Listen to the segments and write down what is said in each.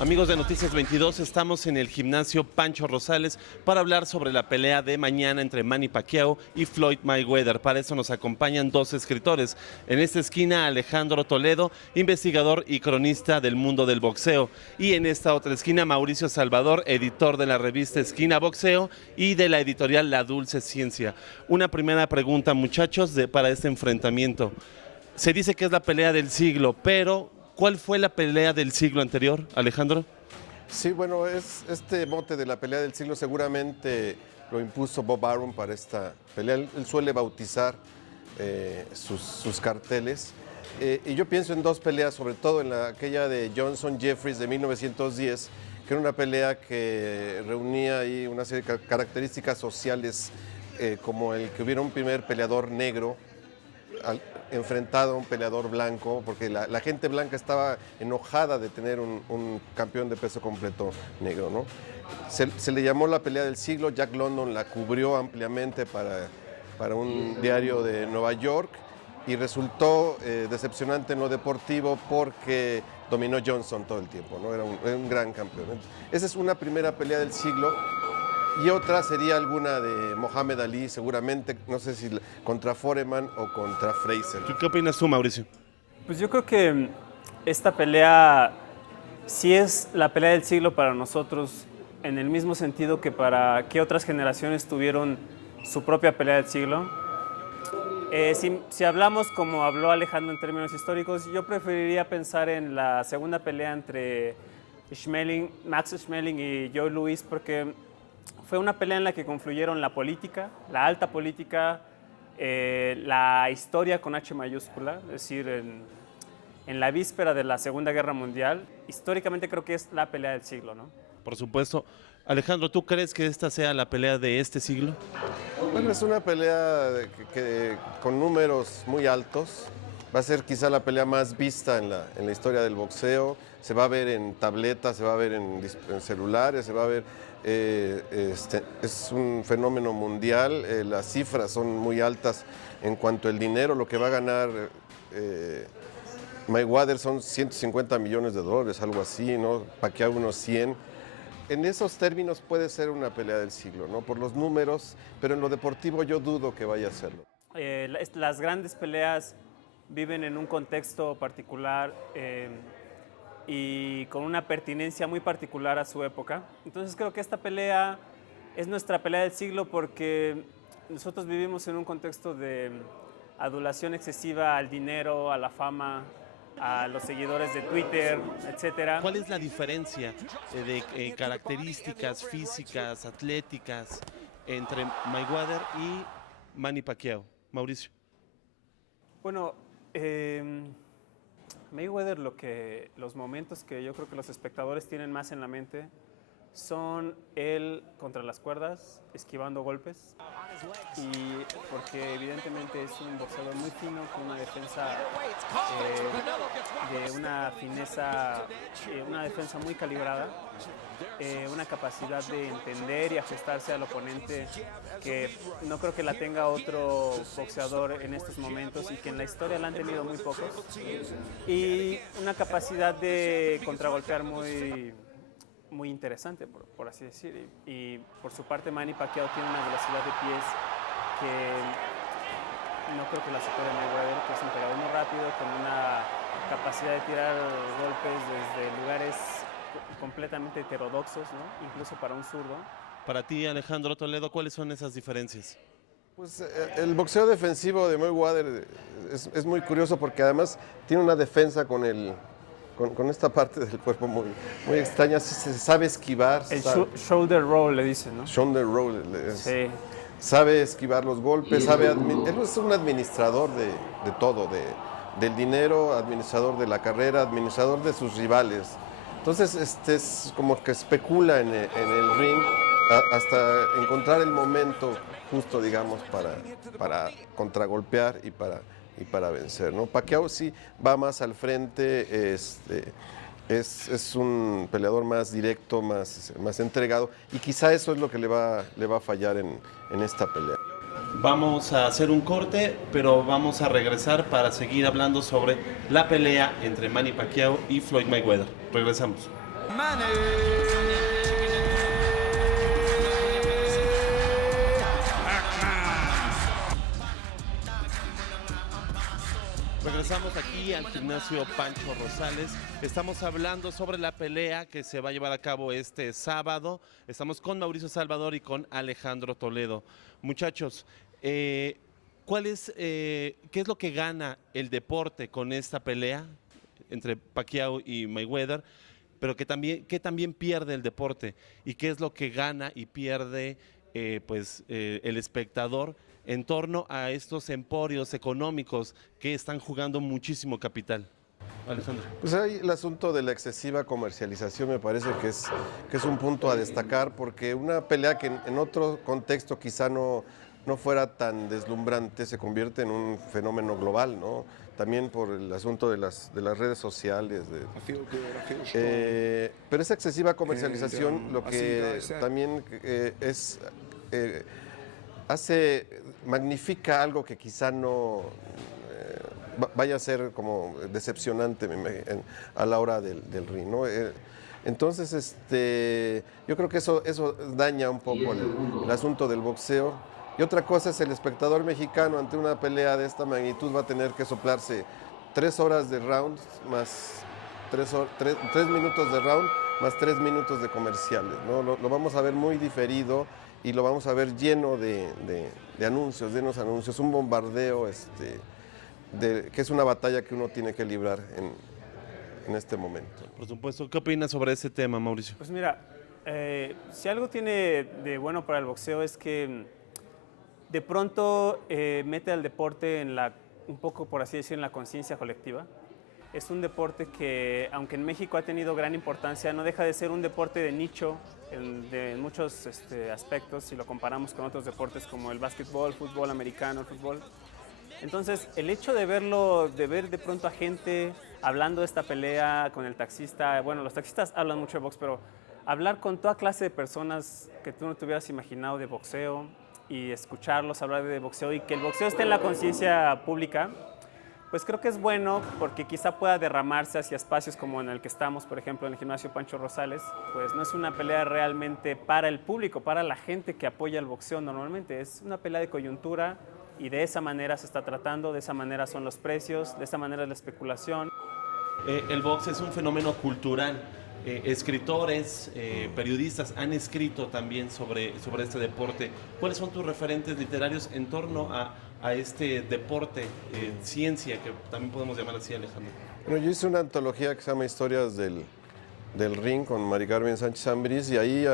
Amigos de Noticias 22, estamos en el gimnasio Pancho Rosales para hablar sobre la pelea de mañana entre Manny Pacquiao y Floyd Mayweather. Para eso nos acompañan dos escritores. En esta esquina, Alejandro Toledo, investigador y cronista del mundo del boxeo. Y en esta otra esquina, Mauricio Salvador, editor de la revista Esquina Boxeo y de la editorial La Dulce Ciencia. Una primera pregunta, muchachos, para este enfrentamiento. Se dice que es la pelea del siglo, pero ¿cuál fue la pelea del siglo anterior, Alejandro? Sí, bueno, este mote de la pelea del siglo seguramente lo impuso Bob Arum para esta pelea. Él suele bautizar sus carteles. Y yo pienso en dos peleas, sobre todo en aquella de Johnson-Jeffries de 1910, que era una pelea que reunía ahí una serie de características sociales, como el que hubiera un primer peleador negro enfrentado a un peleador blanco, porque la gente blanca estaba enojada de tener un campeón de peso completo negro, ¿no? Se le llamó la pelea del siglo. Jack London la cubrió ampliamente para un diario de Nueva York y resultó decepcionante en lo deportivo porque dominó Johnson todo el tiempo, ¿no? Era un gran campeón. Esa es una primera pelea del siglo. Y otra sería alguna de Mohamed Ali, seguramente, no sé si contra Foreman o contra Fraser. ¿Qué opinas tú, Mauricio? Pues yo creo que esta pelea sí es la pelea del siglo para nosotros, en el mismo sentido que para que otras generaciones tuvieron su propia pelea del siglo. Si hablamos como habló Alejandro en términos históricos, yo preferiría pensar en la segunda pelea entre Max Schmeling y Joe Louis, porque fue una pelea en la que confluyeron la política, la alta política, la historia con H mayúscula, es decir, en la víspera de la Segunda Guerra Mundial. Históricamente creo que es la pelea del siglo, ¿no? Por supuesto. Alejandro, ¿tú crees que esta sea la pelea de este siglo? Bueno, es una pelea que con números muy altos. Va a ser quizá la pelea más vista en la historia del boxeo. Se va a ver en tabletas, se va a ver en celulares, se va a ver... es un fenómeno mundial. Las cifras son muy altas en cuanto al dinero. Lo que va a ganar Mayweather son $150 millones, algo así, ¿no? Pacquiao unos 100. En esos términos puede ser una pelea del siglo, ¿no? Por los números, pero en lo deportivo yo dudo que vaya a serlo. Las grandes peleas viven en un contexto particular y con una pertinencia muy particular a su época. Entonces creo que esta pelea es nuestra pelea del siglo porque nosotros vivimos en un contexto de adulación excesiva al dinero, a la fama, a los seguidores de Twitter, etcétera. ¿Cuál es la diferencia de características físicas, atléticas, entre Mayweather y Manny Pacquiao? Mauricio. Bueno, Mayweather, los momentos que yo creo que los espectadores tienen más en la mente son él contra las cuerdas, esquivando golpes, y porque evidentemente es un boxeador muy fino, con una defensa de una fineza, una defensa muy calibrada, una capacidad de entender y ajustarse al oponente que no creo que la tenga otro boxeador en estos momentos y que en la historia la han tenido muy pocos, y una capacidad de contragolpear muy interesante, por así decir. Y por su parte, Manny Pacquiao tiene una velocidad de pies que no creo que la supere Mayweather, que es un peleador muy rápido, con una capacidad de tirar golpes desde lugares completamente heterodoxos, ¿no? Incluso para un zurdo. Para ti, Alejandro Toledo, ¿cuáles son esas diferencias? Pues el boxeo defensivo de Mayweather es muy curioso porque además tiene una defensa con esta parte del cuerpo muy extraña. Se sabe esquivar. El shoulder roll le dicen, ¿no? Shoulder roll. Sí. Sabe esquivar los golpes, él es un administrador de todo, del dinero, administrador de la carrera, administrador de sus rivales. Entonces es como que especula en el ring hasta encontrar el momento justo, digamos, para contragolpear y para vencer, ¿no? Pacquiao sí va más al frente, es un peleador más directo, más entregado, y quizá eso es lo que le va a fallar en esta pelea. Vamos a hacer un corte, pero vamos a regresar para seguir hablando sobre la pelea entre Manny Pacquiao y Floyd Mayweather. Regresamos. Regresamos aquí al gimnasio Pancho Rosales. Estamos hablando sobre la pelea que se va a llevar a cabo este sábado. Estamos con Mauricio Salvador y con Alejandro Toledo. Muchachos, ¿qué es lo que gana el deporte con esta pelea entre Pacquiao y Mayweather? Pero ¿qué también pierde el deporte? ¿Y qué es lo que gana y pierde el espectador en torno a estos emporios económicos que están jugando muchísimo capital? Alejandro. Pues hay el asunto de la excesiva comercialización, me parece que es un punto a destacar, porque una pelea que en otro contexto quizá no fuera tan deslumbrante se convierte en un fenómeno global, ¿no? También por el asunto de las redes sociales. Pero esa excesiva comercialización lo que también magnifica algo que quizá no vaya a ser como decepcionante a la hora del ring, ¿no? Entonces, yo creo que eso daña un poco el asunto del boxeo. Y otra cosa es el espectador mexicano ante una pelea de esta magnitud va a tener que soplarse 3 horas de rounds más 3 minutos de round más 3 minutos de comerciales, ¿no? Lo vamos a ver muy diferido y lo vamos a ver lleno de anuncios, un bombardeo que es una batalla que uno tiene que librar en este momento. Por supuesto. ¿Qué opinas sobre ese tema, Mauricio? Pues mira, si algo tiene de bueno para el boxeo es que de pronto mete al deporte un poco, por así decir, en la conciencia colectiva. Es un deporte que, aunque en México ha tenido gran importancia, no deja de ser un deporte de nicho en muchos aspectos, si lo comparamos con otros deportes como el básquetbol, fútbol americano, el fútbol. Entonces, el hecho de ver de pronto a gente hablando de esta pelea con el taxista, bueno, los taxistas hablan mucho de box, pero hablar con toda clase de personas que tú no te hubieras imaginado de boxeo y escucharlos hablar de boxeo y que el boxeo esté en la conciencia pública, pues creo que es bueno porque quizá pueda derramarse hacia espacios como en el que estamos, por ejemplo, en el gimnasio Pancho Rosales. Pues no es una pelea realmente para el público, para la gente que apoya el boxeo normalmente. Es una pelea de coyuntura y de esa manera se está tratando, de esa manera son los precios, de esa manera es la especulación. El box es un fenómeno cultural. Escritores, periodistas han escrito también sobre este deporte. ¿Cuáles son tus referentes literarios en torno a este deporte, ciencia, que también podemos llamar así, Alejandro? Bueno, yo hice una antología que se llama Historias del Ring con Mari Carmen Sánchez Ambrís y ahí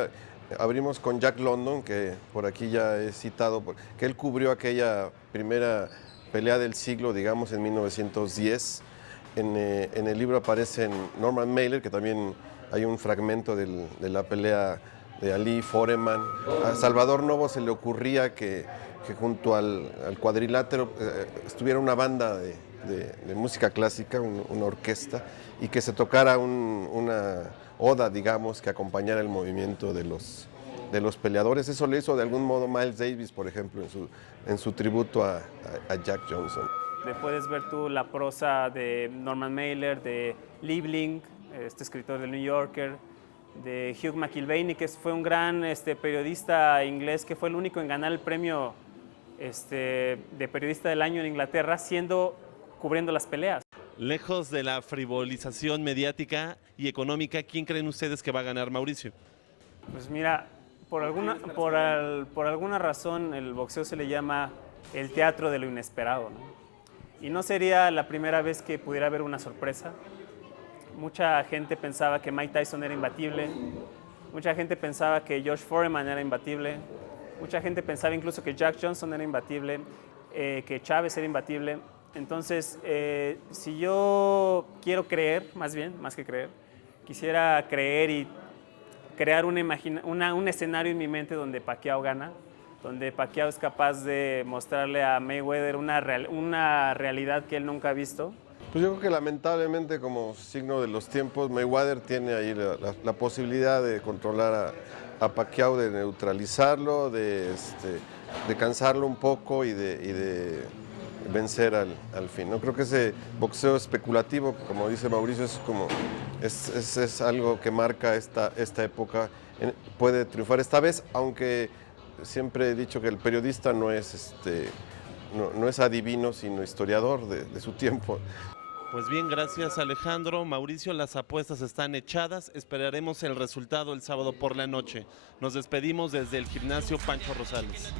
abrimos con Jack London, que por aquí ya he citado, que él cubrió aquella primera pelea del siglo, digamos, en 1910. En el libro aparece Norman Mailer, que también hay un fragmento de la pelea de Ali Foreman. A Salvador Novo se le ocurría que junto al cuadrilátero estuviera una banda de música clásica, una orquesta, y que se tocara una oda, digamos, que acompañara el movimiento de los peleadores. Eso lo hizo de algún modo Miles Davis, por ejemplo, en su tributo a Jack Johnson. Puedes ver tú la prosa de Norman Mailer, de Liebling, este escritor del New Yorker, de Hugh McIlvaine, que fue un gran periodista inglés, que fue el único en ganar el premio de periodista del año en Inglaterra, cubriendo las peleas. Lejos de la frivolización mediática y económica, ¿quién creen ustedes que va a ganar, Mauricio? Pues mira, por alguna razón el boxeo se le llama el teatro de lo inesperado, ¿no? Y no sería la primera vez que pudiera haber una sorpresa. Mucha gente pensaba que Mike Tyson era imbatible, mucha gente pensaba que George Foreman era imbatible, mucha gente pensaba incluso que Jack Johnson era imbatible, que Chávez era imbatible. Entonces, si yo quiero creer, más que creer, quisiera creer y crear un escenario en mi mente donde Pacquiao gana, donde Pacquiao es capaz de mostrarle a Mayweather una realidad que él nunca ha visto. Pues yo creo que lamentablemente, como signo de los tiempos, Mayweather tiene ahí la posibilidad de controlar a Pacquiao, de neutralizarlo, de cansarlo un poco y de vencer al fin. No creo que ese boxeo especulativo, como dice Mauricio, es algo que marca esta época. Puede triunfar esta vez, aunque siempre he dicho que el periodista no es adivino, sino historiador de su tiempo. Pues bien, gracias Alejandro. Mauricio, las apuestas están echadas. Esperaremos el resultado el sábado por la noche. Nos despedimos desde el gimnasio Pancho Rosales.